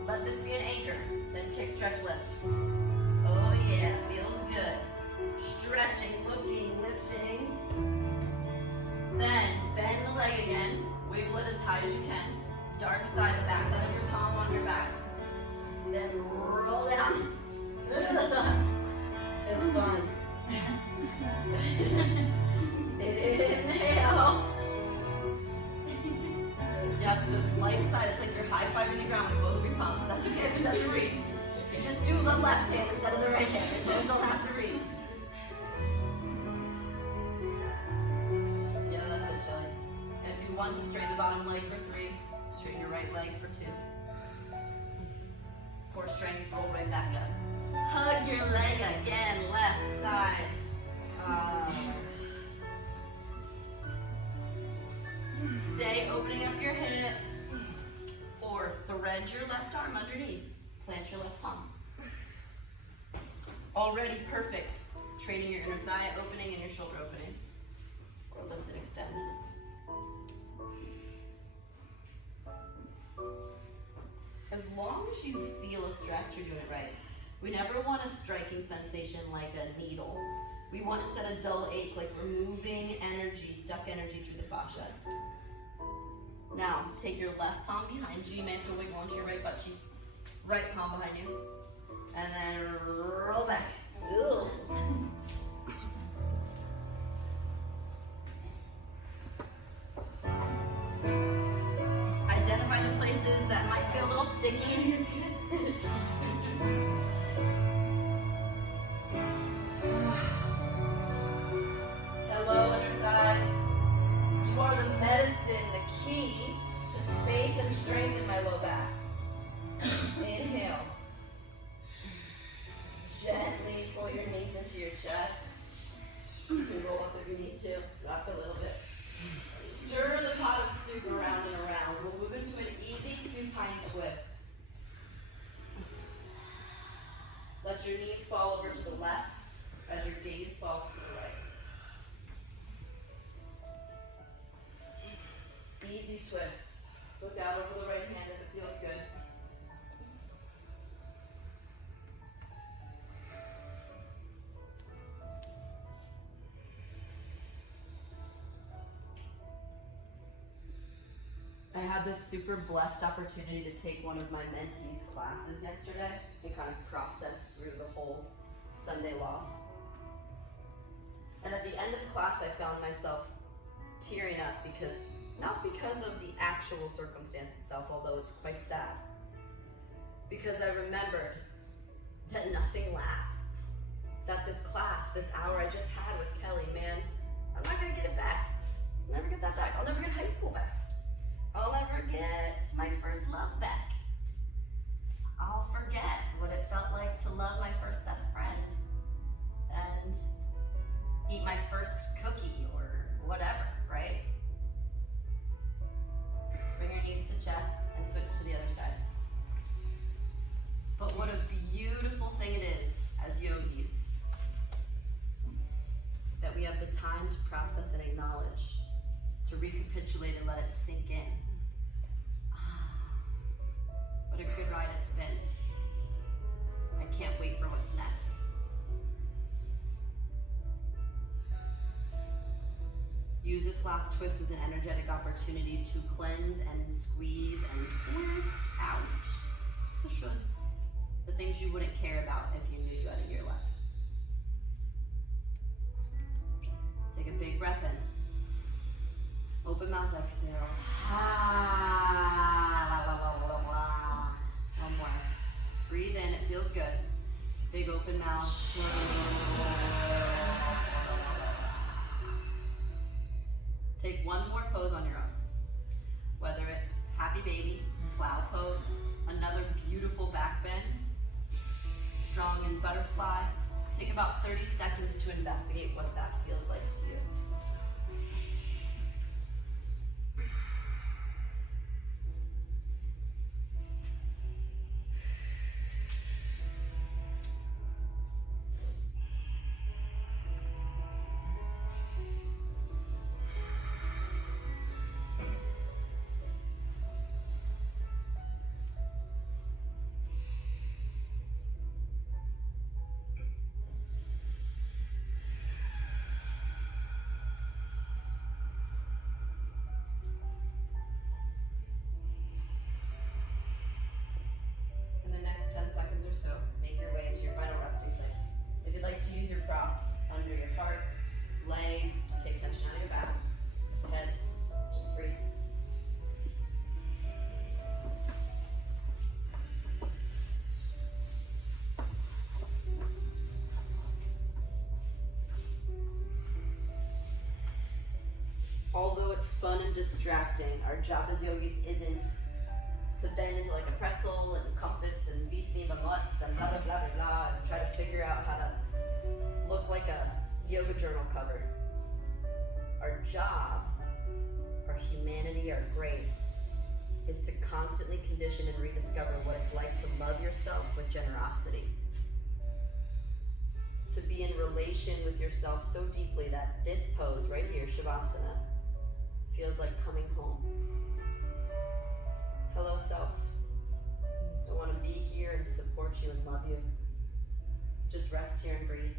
Let this be an anchor. Then kick, stretch, lift. Oh yeah, feels good. Stretching, looking, lifting. Then bend the leg again. Wiggle it as high as you can. Dark side, the back side of your palm on your back. Then roll down. It's fun. Inhale. Yeah, the light side, it's like you're high-fiving the ground with both of your palms. That's okay if it doesn't reach. You just do the left hand instead of the right hand. You both don't have to reach. Yeah, that's it, Shelly. And if you want to straighten the bottom leg for 3, straighten your right leg for 2. For strength, roll right back up. Hug your leg again, left side. Stay opening up your hip, or thread your left arm underneath. Plant your left palm. Already perfect. Training your inner thigh opening and your shoulder opening. Or lift and extend. As long as you feel a stretch, you're doing it right. We never want a striking sensation like a needle. We want instead a dull ache, like we're moving energy, stuck energy through the fascia. Now, take your left palm behind you. You may have to wiggle onto your right butt cheek. Right palm behind you. And then roll back. Ugh. Identify the places that might feel a little sticky. Hello, under thighs. You are the medicine, the key to space and strength in my low back. Inhale. Gently pull your knees into your chest. You can roll up if you need to. Rock a little bit. Stir the pot of soup around and around. We'll move into an easy supine twist. Let your knees fall over to the left as your gaze falls to the right. Easy twist. Look out over the right hand if it feels good. I had this super blessed opportunity to take one of my mentees' classes yesterday and kind of process through the whole Sunday loss. And at the end of class, I found myself tearing up not because of the actual circumstance itself, although it's quite sad, because I remembered that nothing lasts, that this class, this hour I just had with Kelly, man, I'm not gonna get it back. I'll never get that back. I'll never get high school back. I'll never get my first love back. I'll forget what it felt like to love my first best friend and eat my first cookie or whatever, right? Bring your knees to chest and switch to the other side. But what a beautiful thing it is as yogis that we have the time to process and acknowledge, to recapitulate and let it sink in. What a good ride it's been. I can't wait for what's next. Use this last twist as an energetic opportunity to cleanse and squeeze and twist out the shoulds, the things you wouldn't care about if you knew you had a year left. Take a big breath in. Open mouth, exhale. One more. Breathe in, it feels good. Big open mouth. Take one more pose on your own. Whether it's happy baby, plow pose, another beautiful back bend, strong and butterfly. Take about 30 seconds to investigate what that feels like to you. So make your way to your final resting place. If you'd like to use your props under your heart, legs to take tension out of your back, head, just breathe. Although it's fun and distracting, our job as yogis isn't to bend into like a pretzel and compass and V-seam and what and blah blah blah blah blah and try to figure out how to look like a yoga journal cover. Our job, our humanity, our grace is to constantly condition and rediscover what it's like to love yourself with generosity. To be in relation with yourself so deeply that this pose right here, Savasana, feels like coming home. Hello, self. I want to be here and support you and love you. Just rest here and breathe.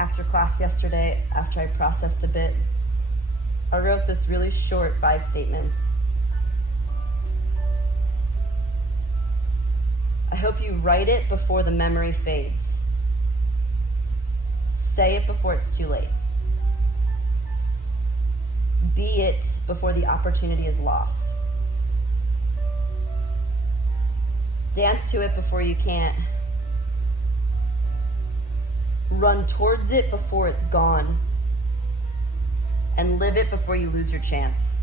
After class yesterday, after I processed a bit, I wrote this really short 5 statements. I hope you write it before the memory fades. Say it before it's too late. Be it before the opportunity is lost. Dance to it before you can't. Run towards it before it's gone. And live it before you lose your chance.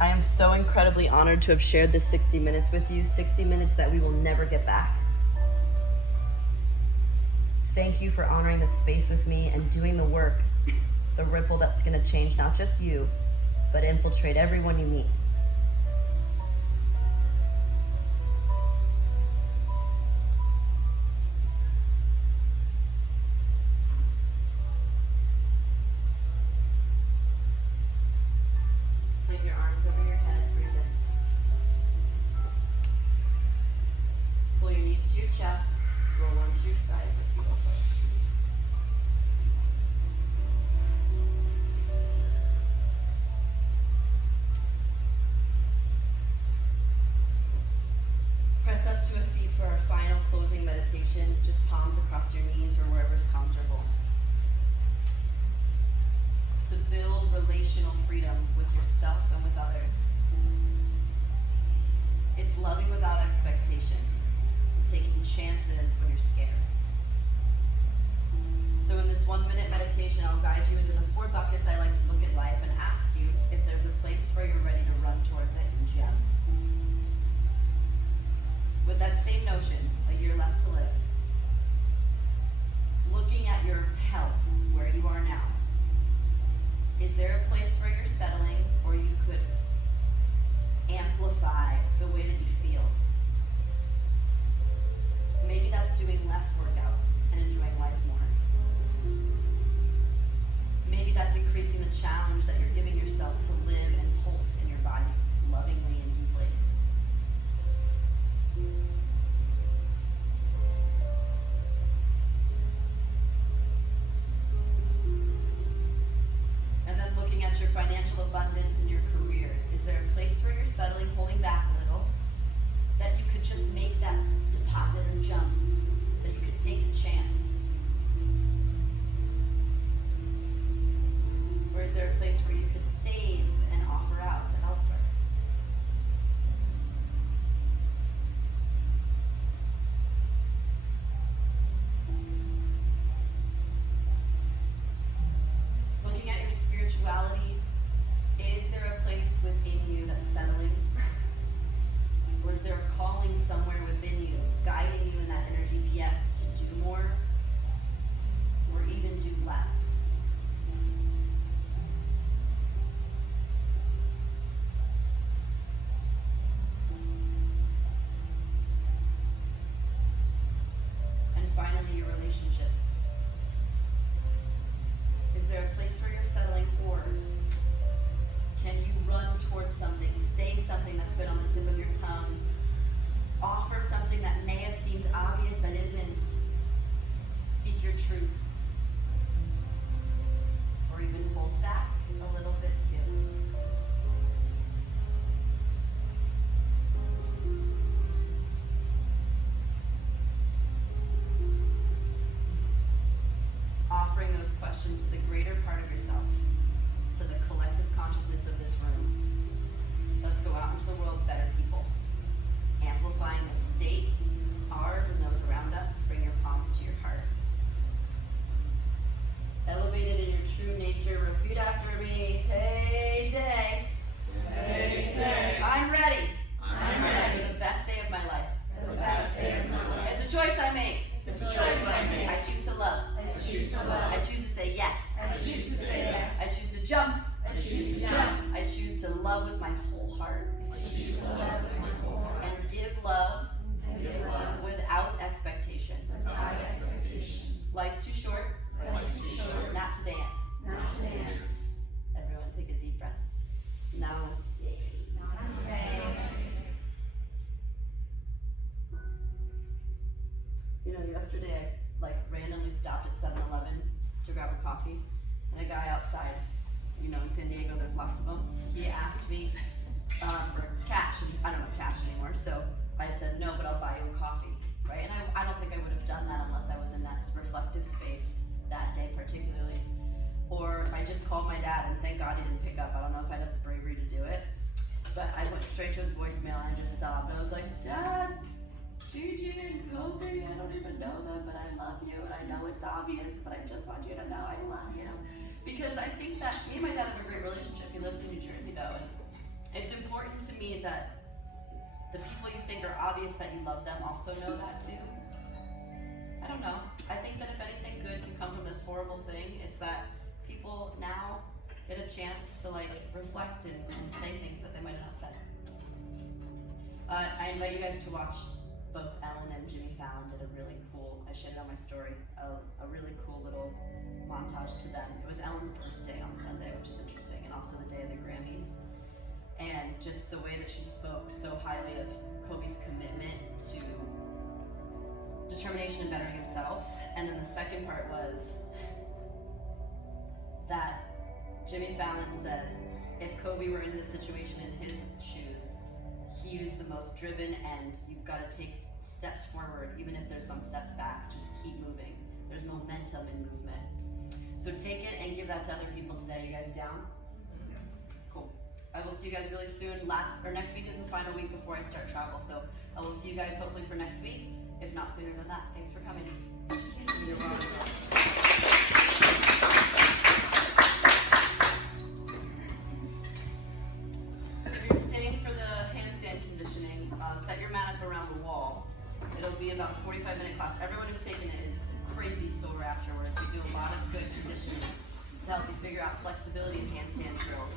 I am so incredibly honored to have shared this 60 minutes with you, 60 minutes that we will never get back. Thank you for honoring this space with me and doing the work, the ripple that's going to change not just you, but infiltrate everyone you meet. Take your arms over your head, breathe in. Pull your knees to your chest, roll onto your side. Press up to a seat for our final closing meditation, just palms across your knees or wherever's comfortable. To build relational freedom with yourself and with others. It's loving without expectation, taking chances when you're scared. So in this 1 minute meditation, I'll guide you into the 4 buckets I like to look at life and ask you if there's a place where you're ready to run towards it and jump. With that same notion, a year left to live, looking at your health, where you are now, is there a place where you're settling or you could amplify the way that you feel? Maybe that's doing less workouts and enjoying life more. Maybe that's increasing the challenge that you're giving yourself to live and pulse in your body lovingly and deeply. And then looking at your financial abundance and your career, is there a place where you're settling, holding back a little, that you could just make that deposit or jump, that you could take a chance? Or is there a place where you could save and offer out to elsewhere? Looking at your spirituality, is there a place within you that's settling? Or is there a calling somewhere within you, guiding you in that inner GPS to do more, or even do less? And finally, your relationships. Is there a place where you're settling, or can you run towards something, say something that's been on the tip of your tongue, offer something that may have seemed obvious that isn't, speak your truth, or even hold back a little bit too? Offering those questions to the greater part of yourself, to the collective consciousness of this room. Let's go out into the world better people, amplifying the state, ours and those around us. Bring your palms to your heart. Elevated in your true nature, repeat after me. Hey day. Hey day. I'm ready. I'm ready. For the best day of my life. For the best day of my life. It's a choice I make. It's a choice I make. I choose to love. I choose to love. I choose to say yes. I choose to say yes. I choose to jump. I choose to jump. I choose to love with my whole heart. I choose to love with my whole heart. And give love And give love without expectation. without expectation. Life's too short Life's too short not to dance. not to dance. Everyone take a deep breath. Namaste. Namaste. You know, yesterday I randomly stopped at 7-Eleven to grab a coffee, and a guy outside, you know, in San Diego there's lots of them, he asked me for cash, and I don't have cash anymore, so I said, no, but I'll buy you a coffee, right? And I don't think I would have done that unless I was in that reflective space that day particularly. Or if I just called my dad, and thank God he didn't pick up. I don't know if I'd have the bravery to do it. But I went straight to his voicemail and I just sobbed. And I was like, Dad, Gigi and Kobe, I don't even know them, but I love you. And I know it's obvious, but I just want you to know I love you. Because I think that me and my dad have a great relationship. He lives in New Jersey though. And it's important to me that the people you think are obvious that you love them also know that too. I don't know. I think that if anything good can come from this horrible thing, it's that people now get a chance to like reflect and say things that they might have not said. I invite you guys to watch both Ellen and Jimmy Fallon did a really cool, I shared it on my story, a really cool little montage to them. It was Ellen's birthday on Sunday, which is interesting, and also the day of the Grammys. And just the way that she spoke so highly of Kobe's commitment to determination and bettering himself. And then the second part was that Jimmy Fallon said, if Kobe were in this situation in his shoes, he was the most driven, and you've got to take steps forward, even if there's some steps back, just keep moving. There's momentum in movement. So take it and give that to other people today. You guys down? Cool. I will see you guys really soon. Next week is the final week before I start travel, so I will see you guys hopefully for next week, if not sooner than that. Thanks for coming. You're welcome. If you're staying for the handstand conditioning, set your mat up around the wall. It'll be about a 45-minute class. Everyone who's taken it is crazy sore afterwards. We do a lot of good conditioning to help you figure out flexibility and handstand drills.